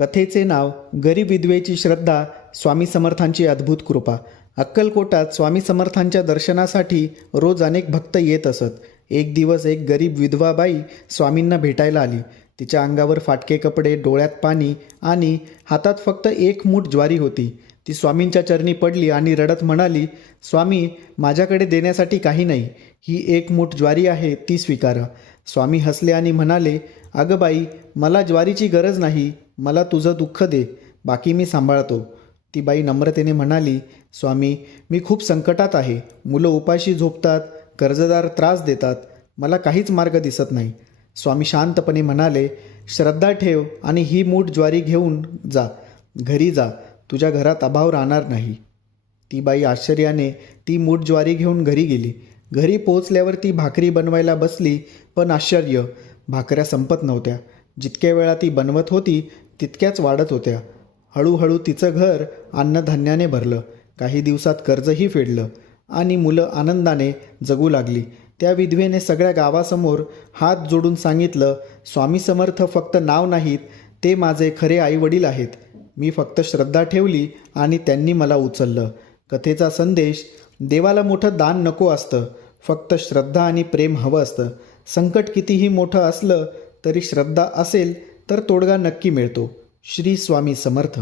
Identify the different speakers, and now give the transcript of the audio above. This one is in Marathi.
Speaker 1: कथेचे नाव गरीब विधवेची श्रद्धा स्वामी समर्थांची अद्भुत कृपा. अक्कलकोटात स्वामी समर्थांच्या दर्शनासाठी रोज अनेक भक्त येत असत. एक दिवस एक गरीब विधवाबाई स्वामींना भेटायला आली. तिच्या अंगावर फाटके कपडे डोळ्यात पाणी आणि हातात फक्त एक मूठ ज्वारी होती. ती स्वामींच्या चरणी पडली आणि रडत म्हणाली स्वामी माझ्याकडे देण्यासाठी काही नाही. ही एक मूठ ज्वारी आहे ती स्वीकारा. स्वामी हसले आणि म्हणाले अगं बाई मला ज्वारीची गरज नाही. मला तुझं दुःख दे बाकी मी सांभाळतो. ती बाई नम्रतेने म्हणाली स्वामी मी खूप संकटात आहे. मुलं उपाशी झोपतात कर्जदार त्रास देतात. मला काहीच मार्ग दिसत नाही. स्वामी शांतपणे म्हणाले श्रद्धा ठेव आणि ही मूठ ज्वारी घेऊन जा. घरी जा. तुझ्या घरात अभाव राहणार नाही. ती बाई आश्चर्याने ती मूठ ज्वारी घेऊन घरी गेली. घरी पोचल्यावर ती भाकरी बनवायला बसली पण आश्चर्य भाकऱ्या संपत नव्हत्या. जितक्या वेळा ती बनवत होती तितक्याच वाढत होत्या. हळूहळू तिचं घर अन्नधान्याने भरलं. काही दिवसात कर्जही फेडलं आणि मुलं आनंदाने जगू लागली. त्या विधवेने सगळ्या गावासमोर हात जोडून सांगितलं स्वामी समर्थ फक्त नाव नाहीत ते माझे खरे आईवडील आहेत. मी फक्त श्रद्धा ठेवली आणि त्यांनी मला उचललं. कथेचा संदेश देवाला मोठं दान नको असतं. फक्त श्रद्धा आणि प्रेम हवं असतं. संकट कितीही मोठं असलं तरी श्रद्धा असेल तर तोडगा नक्की मिळतो. श्री स्वामी समर्थ.